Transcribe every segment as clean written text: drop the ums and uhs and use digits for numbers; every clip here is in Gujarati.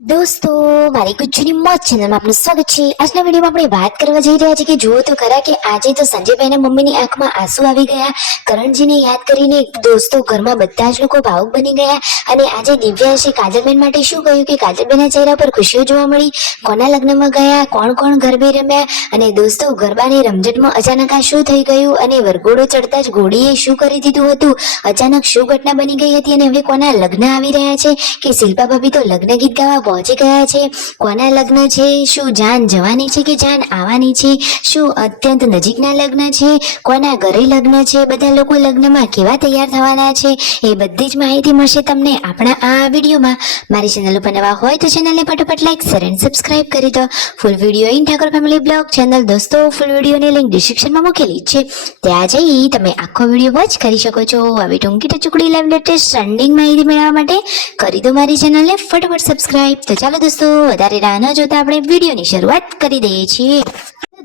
દોસ્તો, મારી ગુજ્જુની મોજ ચેનલમાં આપનું સ્વાગત છે। આજના વિડીયોમાં આપણે વાત કરવા જઈ રહ્યા છીએ કે જુઓ તો ખરા કે આજે તો સંજયભાઈના મમ્મીની આંખમાં આંસુ આવી ગયા। કરણજીને યાદ કરીને દોસ્તો ઘરમાં બધા જ લોકો ભાવુક બની ગયા। અને આજે દિવ્યાંશે કાજલબેન માટે શું કહ્યું કે કાજલબેનના ચહેરા પર ખુશીઓ જોવા મળી, કોના લગ્નમાં ગયા, કોણ કોણ ગરબે રમ્યા, અને દોસ્તો ગરબાની રમઝટમાં અચાનક આ શું થઈ ગયું અને વરઘોડો ચડતા જ ઘોડીએ શું કરી દીધું હતું, અચાનક શું ઘટના બની ગઈ હતી અને હવે કોના લગ્ન આવી રહ્યા છે કે શિલ્પા ભાભી તો લગ્ન ગીત ગાવા પહોંચી ગયા છે, કોના લગ્ન છે, શું જાન જવાની છે કે જાન આવવાની છે, શું અત્યંત નજીકના લગ્ન છે, કોના ઘરે લગ્ન છે, બધા લોકો લગ્નમાં કેવા તૈયાર થવાના છે, એ બધી જ માહિતી મળશે તમને આપણા આ વિડીયોમાં। મારી ચેનલ ઉપર નવા હોય તો ચેનલને ફટાફટ લાઈક શેર અને સબસ્ક્રાઇબ કરી દો। Full video in Thakor family blog channel દોસ્તો ફૂલ વિડીયોની લિંક ડિસ્ક્રિપ્શનમાં મૂકેલી છે, ત્યાં જઈ તમે આખો વિડીયો વોચ કરી શકો છો। આવી ટૂંકી ટચુકડી લાઈવ લેટેસ્ટ ટ્રેન્ડિંગ માહિતી મેળવવા માટે કરી દો મારી ચેનલને ફટાફટ સબસ્ક્રાઇબ। તો ચાલો દોસ્તો, વધારે રાહ ન જોતા આપણે વિડીયોની શરૂઆત કરી દઈએ છીએ।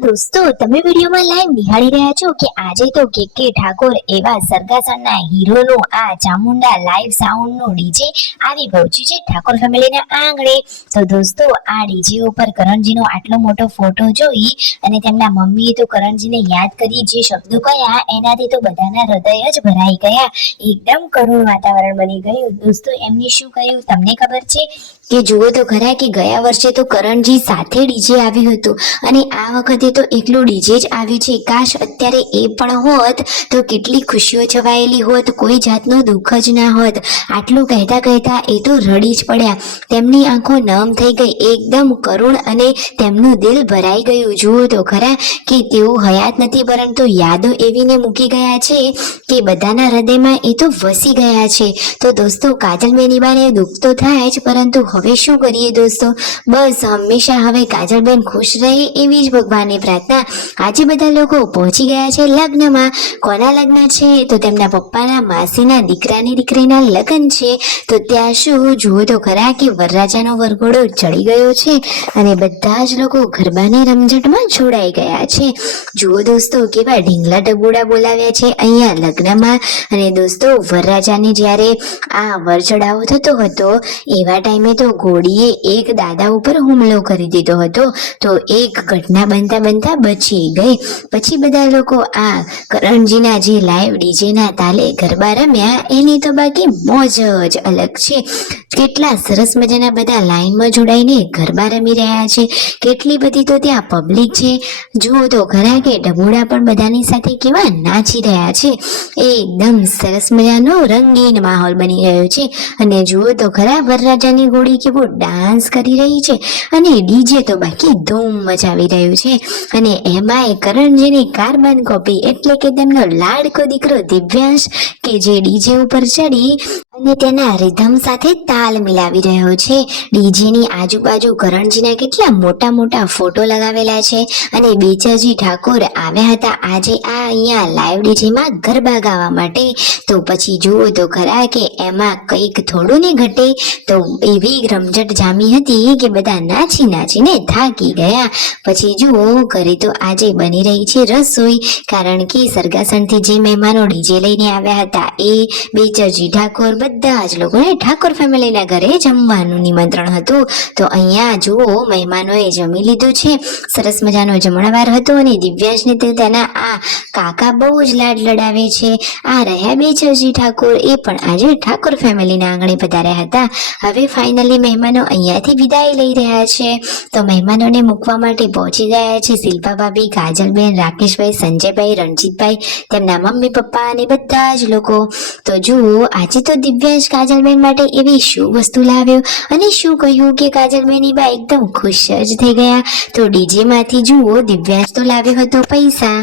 દોસ્તો, તમે વિડીયોમાં લાઈવ નિહાળી રહ્યા છો કે આજે તો કે ઠાકોર એવા સરગાસણના હીરોનું આ ચામુંડા લાઈવ સાઉન્ડનું ડીજે આવી પહોંચ્યું છે ઠાકોર ફેમિલીના આંગણે। તો દોસ્તો, આ ડીજે ઉપર કરણજીનો આટલો મોટો ફોટો જોઈ અને તેમના મમ્મીએ તો કરણજીને યાદ કરી જે શબ્દો કહ્યા એનાથી તો બધાના હૃદય જ ભરાઈ ગયા, એકદમ કરુણ વાતાવરણ બની ગયું। દોસ્તો, એમને શું કહ્યું તમને ખબર છે કે જુઓ તો ખરા કે ગયા વર્ષે તો કરણજી સાથે ડીજે આવ્યું હતું અને આ વખતે તો એકલું ડીજે જ આવ્યું છે। કાશ અત્યારે એ પણ હોત તો કેટલી ખુશીઓ છવાયેલી હોત, કોઈ જાતનું દુઃખ જ ના હોત। આટલું કહેતા કહેતા એ તો રડી જ પડ્યા, તેમની આંખો નમ થઈ ગઈ, એકદમ કરુણ અને તેમનું દિલ ભરાઈ ગયું। જુઓ તો ખરા કે તેઓ હયાત નથી પરંતુ યાદો એવીને મૂકી ગયા છે કે બધાના હૃદયમાં એ તો વસી ગયા છે। તો દોસ્તો, કાજલબેન બાને દુઃખ તો થાય જ પરંતુ હવે શું કરીએ દોસ્તો, બસ હંમેશા હવે કાજલબેન ખુશ રહે એવી જ ભગવાનની પ્રાર્થના। આજે બધા લોકો પહોંચી ગયા છે લગ્નમાં, કોના લગ્ન છે તો તેમના પપ્પાના માસીના દીકરાની દીકરીના લગ્ન છે। તો ત્યાં શું જુઓ તો ખરા કે વરરાજાનો વરઘોડો ચડી ગયો છે અને બધા જ લોકો ગરબાની રમઝટમાં જોડાઈ ગયા છે। જુઓ દોસ્તો, કેવા ઢીંગલા ડબોડા બોલાવ્યા છે અહીંયા લગ્નમાં। અને દોસ્તો, વરરાજાને જ્યારે આ વર ચડાવો થતો હતો એવા ટાઈમે તો ઘોડીએ એક દાદા ઉપર હુમલો કરી દીધો હતો, તો એક ઘટના બનતા બનતા બચી ગઈ। પછી બધા લોકો આ કરણજીના જે લાઈવ ડીજેના તાલે ગરબા રમ્યા એની તો બાકી મોજ જ અલગ છે। કેટલા સરસ મજાના બધા લાઈનમાં જોડાઈને ગરબા રમી રહ્યા છે, કેટલી બધી તો ત્યાં પબ્લિક છે। જુઓ તો ખરા કે ડબોડા પણ બધાની સાથે કેવા નાચી રહ્યા છે, એકદમ સરસ મજાનો રંગીન માહોલ બની ગયો છે। અને જુઓ તો ખરા વરરાજાની ઘોડી કેવો ડાન્સ કરી રહી છે અને ડીજે તો બાકી ધૂમ મચાવી રહ્યું છે। અને એમાંય કરણજીની કાર્બન કોપી એટલે કે તેમનો લાડકો દીકરો દિવ્યાંશ કે જે ડીજે ઉપર ચડી અને તેના રિધમ સાથે તાલ મિલાવી રહ્યો છે। ડીજેની આજુબાજુ કરણજીના કેટલા મોટા મોટા ફોટો લગાવેલા છે અને બેચરજી ઠાકોર આવ્યા હતા આજે આ અહીંયા લાઈવ ડીજેમાં ગરબા ગાવા માટે। તો પછી જુઓ તો ખરા કે એમાં કંઈક થોડું ને ઘટે તો એવી રમઝટ જામી હતી કે બધા નાચી નાચીને થાકી ગયા। પછી જુઓ ઘરે તો આજે બની રહી છે રસોઈ, કારણ કે સરગાસણથી જે મહેમાનો ડીજે લઈને આવ્યા હતા એ બેચરજી ઠાકોર બધા જ લોકોને ઠાકોર ફેમિલીના ઘરે જમવાનું નિમંત્રણ હતું। તો અહીંયા જુઓ મહેમાનોએ જમી લીધું છે, સરસ મજાનો જમણવાર હતો અને દિવ્યાંશને તે તેના આ કાકા બહુ જ લાડ લડાવે છે। આ રહ્યા બેચરજી ઠાકોર, એ પણ આજે ઠાકોર ફેમિલીના આંગણે પધાર્યા હતા। હવે ફાઇનલી મહેમાનો અહીંયાથી વિદાય લઈ રહ્યા છે, તો મહેમાનોને મૂકવા માટે પહોંચી ગયા છે શિલ્પા ભાભી, કાજલબેન, રાકેશભાઈ, સંજયભાઈ, રણજીતભાઈ, તેમના મમ્મી પપ્પા અને બધા જ લોકો। તો જુઓ આજે તો દિવ્યાંશ કાજલબેન માટે એવી શું વસ્તુ લાવ્યો અને શું કહ્યું કે કાજલબેની બા એકદમ ખુશ જ થઈ ગયા। તો ડીજે માંથી જુઓ દિવ્યાંશ તો લાવ્યો હતો પૈસા,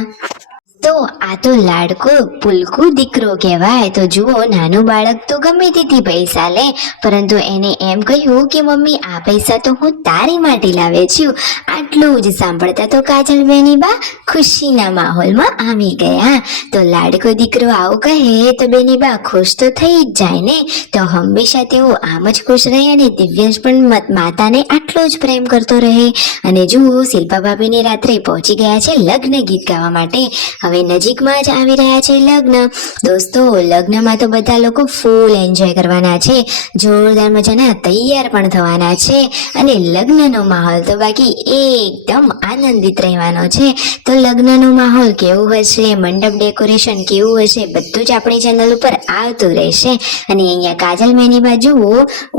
તો આ તો લાડકો પુલકુ દીકરો કહેવાય। તો જુઓ નાનું બાળક તો ગમે તેથી પૈસા લે પરંતુ એને એમ કહ્યું કે મમ્મી આ પૈસા તો હું તારી માટે લાવે છું। આટલું જ સાંભળતા તો કાજલબેની બા ખુશીના માહોલમાં આવી ગયા। તો લાડકો દીકરો આવું કહે તો બેની બા ખુશ તો થઈ જ જાય ને। તો હંમેશા તેઓ આમ જ ખુશ રહે અને દિવ્યાંશ પણ માતાને આટલો જ પ્રેમ કરતો રહે। અને જુઓ શિલ્પા ભાભીની રાત્રે પહોંચી ગયા છે લગ્ન ગીત ગાવા માટે। હવે નજીકમાં જ આવી રહ્યા છે લગ્ન. દોસ્તો લગ્નમાં તો બધા લોકો ફૂલ એન્જોય કરવાના છે, જોરદાર મજાના તૈયાર પણ થવાના છે અને લગ્નનો માહોલ તો બાકી એકદમ આનંદિત રહેવાનો છે. તો લગ્નનો માહોલ કેવું હશે, મંડપ ડેકોરેશન કેવું હશે, બધું જ આપણી ચેનલ ઉપર આવતું રહેશે. અને અહીંયા કાજલ મેની બાજુ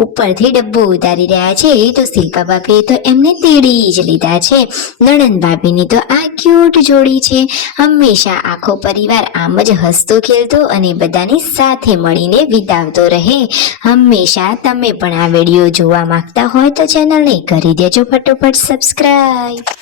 ઉપરથી ડબ્બો ઉતારી રહ્યા છે, તો શિલ્પા ભાભીએ તો એમને તેડી જ લીધા છે. નણંદ ભાભીની તો આ ક્યુટ જોડી છે. હંમેશા આખો પરિવાર આમ જ હસતો ખેલતો અને બધાની સાથે મળીને વિતાવતો રહે. હંમેશા તમે પણ આ વિડીયો જોવા માંગતા હોય તો ચેનલને કરી દેજો ફટોફટ સબસ્ક્રાઇબ.